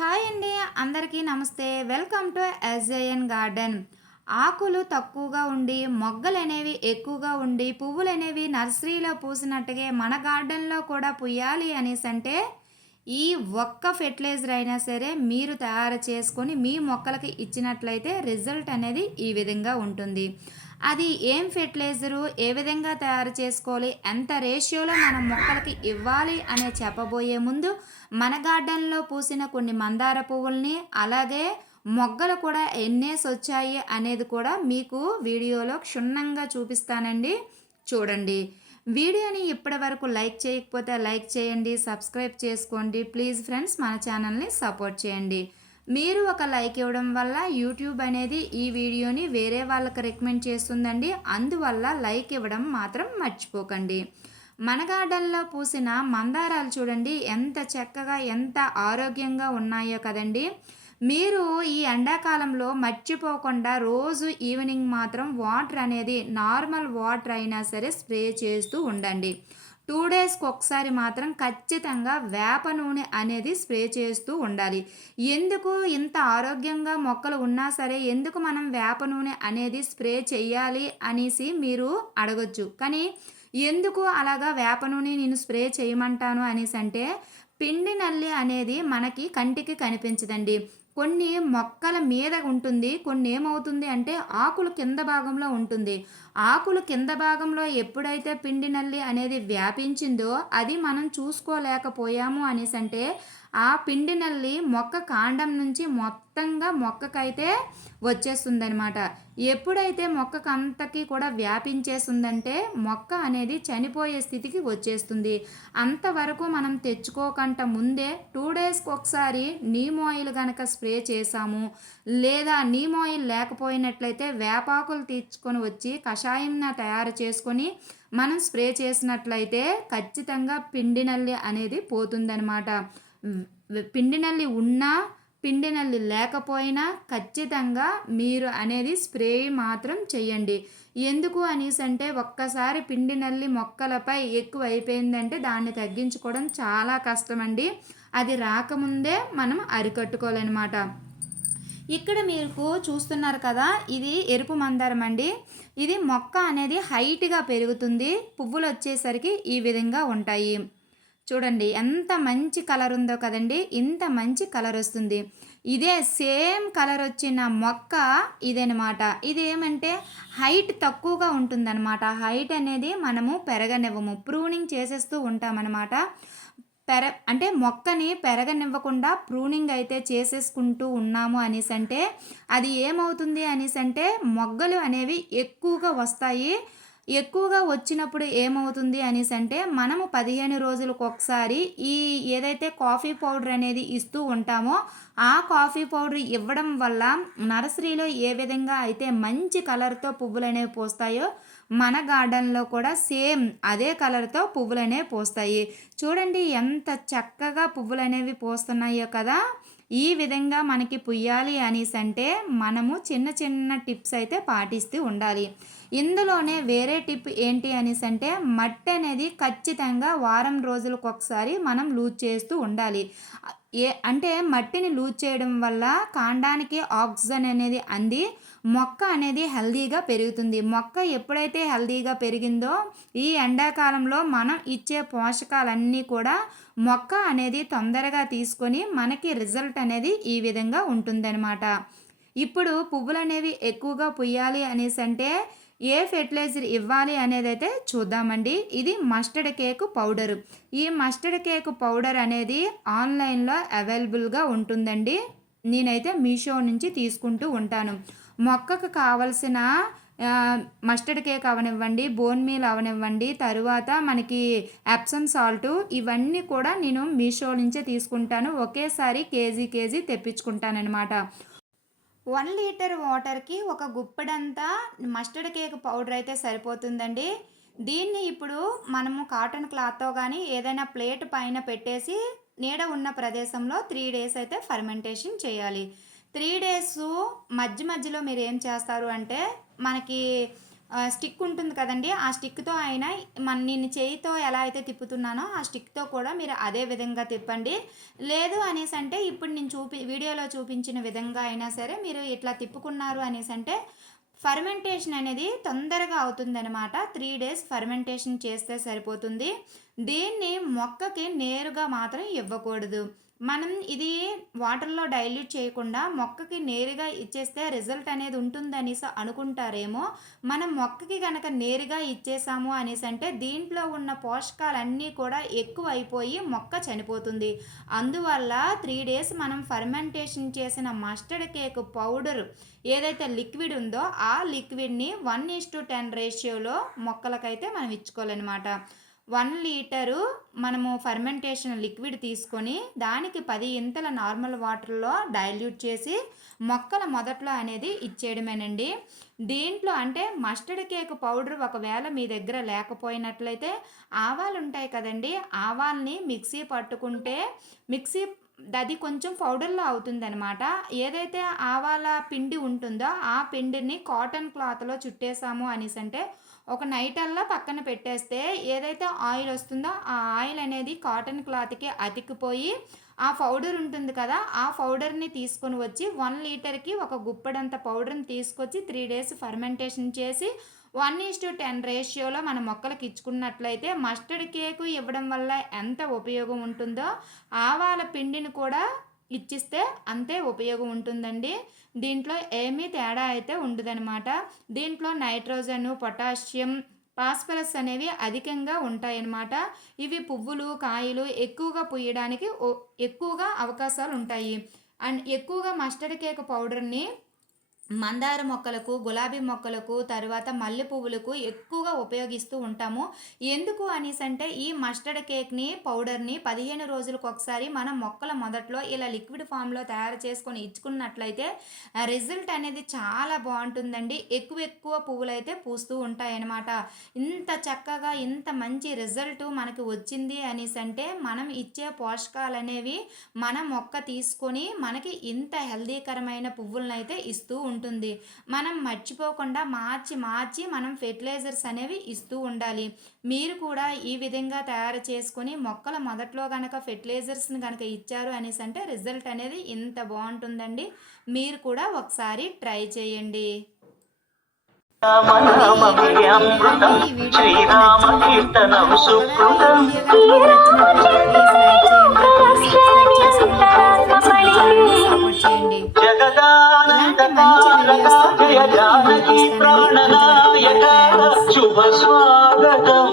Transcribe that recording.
Hi అండి. అందరికీ నమస్తే. Welcome to SJN garden. ఆకులు తక్కువగా ఉండి, మొగ్గలనేవి ఎక్కువగా ఉండి, పువ్వులనేవి నర్సరీలో పూసినట్టుగే మన గార్డెన్‌లో కూడా పూయాలి అనేసంటే, ఈ ఒక్క ఫెర్టిలైజర్ అయినా సరే మీరు తయారు చేసుకొని మీ మొక్కలకి ఇచ్చినట్లయితే రిజల్ట్ అనేది ఈ విధంగా ఉంటుంది. అది ఏం ఫెర్టిలైజరు, ఏ విధంగా తయారు చేసుకోవాలి, ఎంత రేషియోలో మనం మొక్కలకి ఇవ్వాలి అనే చెప్పబోయే ముందు మన గార్డెన్‌లో పూసిన కొన్ని మందార పువ్వుల్ని, అలాగే మొగ్గలు కూడా ఎన్నేసొచ్చాయి అనేది కూడా మీకు వీడియోలో క్షుణ్ణంగా చూపిస్తానండి. చూడండి. వీడియోని ఇప్పటివరకు లైక్ చేయకపోతే లైక్ చేయండి, సబ్స్క్రైబ్ చేసుకోండి. ప్లీజ్ ఫ్రెండ్స్ మన ఛానల్‌ని సపోర్ట్ చేయండి. మీరు ఒక లైక్ ఇవ్వడం వల్ల యూట్యూబ్ అనేది ఈ వీడియోని వేరే వాళ్ళకి రికమెండ్ చేస్తుందండి. అందువల్ల లైక్ ఇవ్వడం మాత్రం మర్చిపోకండి. మన గార్డెన్‌లో పూసిన మందారాలు చూడండి ఎంత చక్కగా, ఎంత ఆరోగ్యంగా ఉన్నాయో కదండీ! మీరు ఈ ఎండాకాలంలో మర్చిపోకుండా రోజు ఈవినింగ్ మాత్రం వాటర్ అనేది నార్మల్ వాటర్ అయినా సరే స్ప్రే చేస్తూ ఉండండి. 2 డేస్‌కి ఒకసారి మాత్రం ఖచ్చితంగా వేప నూనె అనేది స్ప్రే చేస్తూ ఉండాలి. ఎందుకు ఇంత ఆరోగ్యంగా మొక్కలు ఉన్నా సరే ఎందుకు మనం వేప నూనె అనేది స్ప్రే చేయాలి అనేసి మీరు అడగొచ్చు. కానీ ఎందుకు అలాగా వేప నూనె నేను స్ప్రే చేయమంటాను అనేసంటే, పిండి నల్లి అనేది మనకి కంటికి కనిపించదండి. కొన్ని మొక్కల మీద ఉంటుంది. కొన్ని ఏమవుతుంది అంటే ఆకుల కింద భాగంలో ఉంటుంది. ఆకుల కింద భాగంలో ఎప్పుడైతే పిండి నల్లి అనేది వ్యాపించిందో అది మనం చూసుకోలేకపోయాము అనేసంటే ఆ పిండి నల్లి మొక్క కాండం నుంచి మొత్తంగా మొక్కకైతే వచ్చేస్తుందనమాట. ఎప్పుడైతే మొక్కకు అంతకి కూడా వ్యాపించేస్తుందంటే మొక్క అనేది చనిపోయే స్థితికి వచ్చేస్తుంది. అంతవరకు మనం తెచ్చుకోకుండా ముందే 2 డేస్‌కి ఒకసారి నీమ్ ఆయిల్ గనక స్ప్రే చేశాము, లేదా నీమ్ ఆయిల్ లేకపోయినట్లయితే వేపాకులు తీసుకొని వచ్చి కషాయంన తయారు చేసుకొని మనం స్ప్రే చేసినట్లయితే ఖచ్చితంగా పిండి నల్లి అనేది పోతుందనమాట. పిండి నల్లి ఉన్నా, పిండి నల్లి లేకపోయినా ఖచ్చితంగా మీరు అనేది స్ప్రే మాత్రం చేయండి. ఎందుకు అనేసంటే ఒక్కసారి పిండి నల్లి మొక్కలపై ఎక్కువ అయిపోయిందంటే దాన్ని తగ్గించుకోవడం చాలా కష్టమండి. అది రాకముందే మనం అరికట్టుకోవాలనమాట. ఇక్కడ మీకు చూస్తున్నారు కదా, ఇది ఎరుపు మందారం అండి. ఇది మొక్క అనేది హైట్‌గా పెరుగుతుంది. పువ్వులు వచ్చేసరికి ఈ విధంగా ఉంటాయి. చూడండి ఎంత మంచి కలర్ ఉందో కదండి. ఇంత మంచి కలర్ వస్తుంది. ఇదే సేమ్ కలర్ వచ్చిన మొక్క ఇదనమాట. ఇదేమంటే హైట్ తక్కువగా ఉంటుందన్నమాట. హైట్ అనేది మనము పెరగనివ్వము. ప్రూనింగ్ చేసేస్తూ ఉంటామన్నమాట. అంటే మొక్కని పెరగనివ్వకుండా ప్రూనింగ్ అయితే చేసేసుకుంటూ ఉన్నాము అనేసంటే అది ఏమవుతుంది అనేసంటే మొగ్గలు అనేవి ఎక్కువగా వస్తాయి. ఎక్కువగా వచ్చినప్పుడు ఏమవుతుంది అనేసంటే మనము 15 రోజులకు ఒకసారి ఈ ఏదైతే కాఫీ పౌడర్ అనేది ఇస్తూ ఉంటామో ఆ కాఫీ పౌడర్ ఇవ్వడం వల్ల నర్సరీలో ఏ విధంగా అయితే మంచి కలర్‌తో పువ్వులనేవి పూస్తాయో మన గార్డెన్‌లో కూడా సేమ్ అదే కలర్‌తో పువ్వులనేవి పూస్తాయి. చూడండి ఎంత చక్కగా పువ్వులనేవి పూస్తున్నాయో కదా! ఈ విధంగా మనకి పుయ్యాలి అనేసంటే మనము చిన్న చిన్న టిప్స్ అయితే పాటిస్తూ ఉండాలి. ఇందులోనే వేరే టిప్ ఏంటి అనేసంటే మట్టి అనేది ఖచ్చితంగా వారం రోజులకు ఒకసారి మనం లూజ్ చేస్తూ ఉండాలి. అంటే మట్టిని లూజ్ చేయడం వల్ల కాండానికి ఆక్సిజన్ అనేది అంది మొక్క అనేది హెల్తీగా పెరుగుతుంది. మొక్క ఎప్పుడైతే హెల్తీగా పెరిగిందో ఈ ఎండాకాలంలో మనం ఇచ్చే పోషకాలన్నీ కూడా మొక్క అనేది తొందరగా తీసుకొని మనకి రిజల్ట్ అనేది ఈ విధంగా ఉంటుందన్నమాట. ఇప్పుడు పువ్వులనేవి ఎక్కువగా పుయ్యాలి అనేసంటే ఏ ఫెర్టిలైజర్ ఇవ్వాలి అనేదైతే చూద్దామండి. ఇది మస్టర్డ్ కేక్ పౌడరు. ఈ మస్టర్డ్ కేక్ పౌడర్ అనేది ఆన్లైన్‌లో అవైలబుల్‌గా ఉంటుందండి. నేనైతే మీషో నుంచి తీసుకుంటూ ఉంటాను. మొక్కకు కావలసిన మస్టర్డ్ కేక్ అవనివ్వండి, బోన్ మీల్ అవనివ్వండి, తరువాత మనకి ఎప్సమ్ సాల్టు ఇవన్నీ కూడా నేను మీషో నుంచే తీసుకుంటాను. ఒకేసారి కేజీ తెప్పించుకుంటాననమాట. 1 లీటర్ వాటర్‌కి ఒక గుప్పెడంతా మస్టర్డ్ కేక్ పౌడర్ అయితే సరిపోతుందండి. దీన్ని ఇప్పుడు మనము కాటన్ క్లాత్‌తో గానీ ఏదైనా ప్లేట్ పైన పెట్టేసి నీడ ఉన్న ప్రదేశంలో 3 డేస్ అయితే ఫర్మెంటేషన్ చేయాలి. 3 డేసు మధ్యలో మీరేం చేస్తారు అంటే మనకి స్టిక్ ఉంటుంది కదండీ! ఆ స్టిక్‌తో అయినా నేను చేయితో ఎలా అయితే తిప్పుతున్నానో ఆ స్టిక్‌తో కూడా మీరు అదే విధంగా తిప్పండి. లేదు అనేసంటే ఇప్పుడు నేను వీడియోలో చూపించిన విధంగా అయినా సరే మీరు ఇట్లా తిప్పుకున్నారు అనేసంటే ఫర్మెంటేషన్ అనేది తొందరగా అవుతుందనమాట. 3 డేస్ ఫర్మెంటేషన్ చేస్తే సరిపోతుంది. దీన్ని మొక్కకి నేరుగా మాత్రం ఇవ్వకూడదు. మనం ఇది వాటర్‌లో డైల్యూట్ చేయకుండా మొక్కకి నేరుగా ఇచ్చేస్తే రిజల్ట్ అనేది ఉంటుందనేసి అనుకుంటారేమో. మనం మొక్కకి గనక నేరుగా ఇచ్చేసాము అనేసంటే దీంట్లో ఉన్న పోషకాలన్నీ కూడా ఎక్కువైపోయి మొక్క చనిపోతుంది. అందువల్ల 3 డేస్ మనం ఫర్మెంటేషన్ చేసిన మస్టర్డ్ కేక్ పౌడర్ ఏదైతే లిక్విడ్ ఉందో ఆ లిక్విడ్‌ని 1:10 రేషియోలో మొక్కలకైతే మనం ఇచ్చుకోవాలనమాట. 1 లీటరు మనము ఫర్మెంటేషన్ లిక్విడ్ తీసుకొని దానికి 10 ఇంతల నార్మల్ వాటర్‌లో డైల్యూట్ చేసి మొక్కల మొదట్లో అనేది ఇచ్చేయడమేనండి. దీంట్లో అంటే మస్టర్డ్ కేక్ పౌడర్ ఒకవేళ మీ దగ్గర లేకపోయినట్లయితే ఆవాలుంటాయి కదండీ! ఆవాల్ని మిక్సీ పట్టుకుంటే అది కొంచెం పౌడర్‌లా అవుతుందనమాట. ఏదైతే ఆవాల పిండి ఉంటుందో ఆ పిండిని కాటన్ క్లాత్‌లో చుట్టేసాము అనేసంటే ఒక నైటల్లా పక్కన పెట్టేస్తే ఏదైతే ఆయిల్ వస్తుందో ఆ ఆయిల్ అనేది కాటన్ క్లాత్‌కి అతికిపోయి ఆ పౌడర్ ఉంటుంది కదా! ఆ పౌడర్‌ని తీసుకొని వచ్చి 1 లీటర్‌కి ఒక గుప్పెడంత పౌడర్‌ని తీసుకొచ్చి 3 డేస్ ఫర్మెంటేషన్ చేసి 1:10 రేషియోలో మన మొక్కలకి ఇచ్చుకున్నట్లయితే మస్టర్డ్ కేకు ఇవ్వడం వల్ల ఎంత ఉపయోగం ఉంటుందో ఆవాల పిండిని కూడా ఇచ్చిస్తే అంతే ఉపయోగం ఉంటుందండి. దీంట్లో ఏమీ తేడా అయితే ఉండదనమాట. దీంట్లో నైట్రోజను, పొటాషియం, ఫాస్ఫరస్ అనేవి అధికంగా ఉంటాయన్నమాట. ఇవి పువ్వులు, కాయలు ఎక్కువగా పూయడానికి ఎక్కువగా అవకాశాలు ఉంటాయి. అండ్ ఎక్కువగా మస్టర్డ్ కేక్ పౌడర్‌ని మందార మొక్కలకు, గులాబీ మొక్కలకు, తరువాత మల్లె పువ్వులకు ఎక్కువగా ఉపయోగిస్తూ ఉంటాము. ఎందుకు అనేసంటే ఈ మస్టర్డ్ కేక్‌ని పౌడర్‌ని 15 రోజులకొకసారి మనం మొక్కల మొదట్లో ఇలా లిక్విడ్ ఫామ్‌లో తయారు చేసుకొని ఇచ్చుకున్నట్లయితే రిజల్ట్ అనేది చాలా బావుంటుందండి. ఎక్కువ పువ్వులైతే పూస్తూ ఉంటాయన్నమాట. ఇంత చక్కగా ఇంత మంచి రిజల్ట్ మనకి వచ్చింది అనేసంటే మనం ఇచ్చే పోషకాలనేవి మన మొక్క తీసుకొని మనకి ఇంత హెల్తీకరమైన పువ్వులనైతే ఇస్తూ ఉంటుంది. మనం మర్చిపోకుండా మార్చి మనం ఫెర్టిలైజర్స్ అనేవి ఇస్తూ ఉండాలి. మీరు కూడా ఈ విధంగా తయారు చేసుకొని మొక్కల మొదట్లో గనక ఫెర్టిలైజర్స్‌ని గనక ఇచ్చారు అనేసంటే రిజల్ట్ అనేది ఇంత బావుంటుందండి. మీరు కూడా ఒకసారి ట్రై చేయండి. రామనామమే అమృతం శ్రీరామ కీర్తనం సుకృతం జగదానంద తారక జయ జానకి ప్రాణనాయక శుభ స్వాగతం.